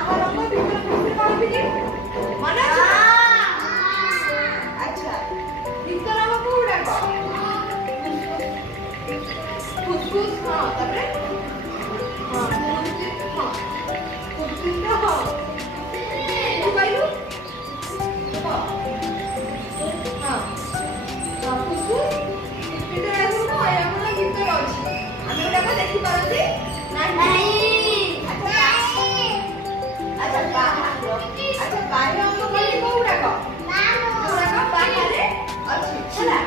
बाहर अंग भीतर भीतर कहबिनी मन ଅଛି अच्छा भीतर अंग कोउडा को फुसफुस हां तारे हां फुसफुस हां तू कहलु हां हां फुसफुस भीतर आसु ना यामना भीतर अछि ଆମେ ଏଟାକୁ ଦେଖି ପାରନ୍ତି ନାହିଁ अच्छा बाह्य अंग कहले कोउडाक कोउडाक बाहरे अछि छला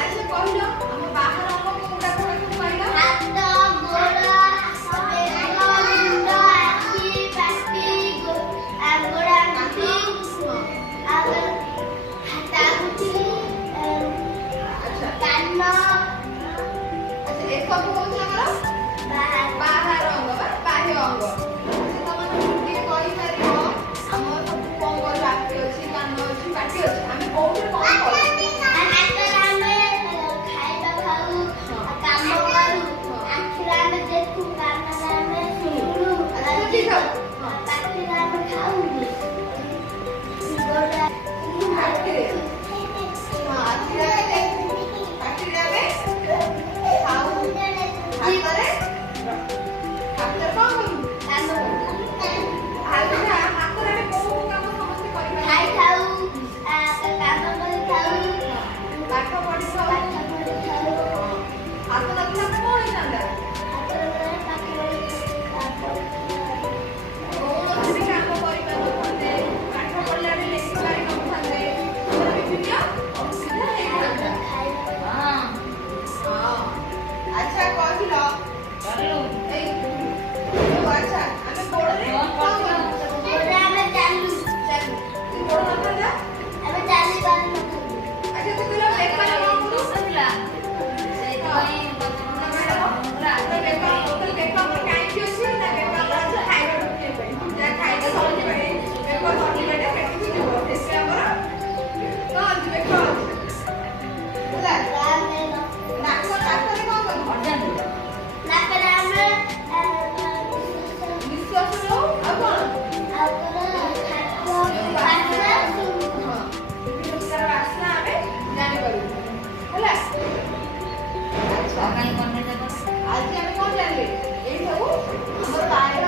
अच्छा कहलो हम बाहर अंग कोउडा कोउडा सब कहलो हाथ गोड़ मुंड आखि पाटी गोड़ आंटी आगे हाथ आंटी अच्छा कान अच्छा एक सब होछ हमर बाहर अंग बाह्य अंग आज हम कौन जानिए ये सब हमर बाहर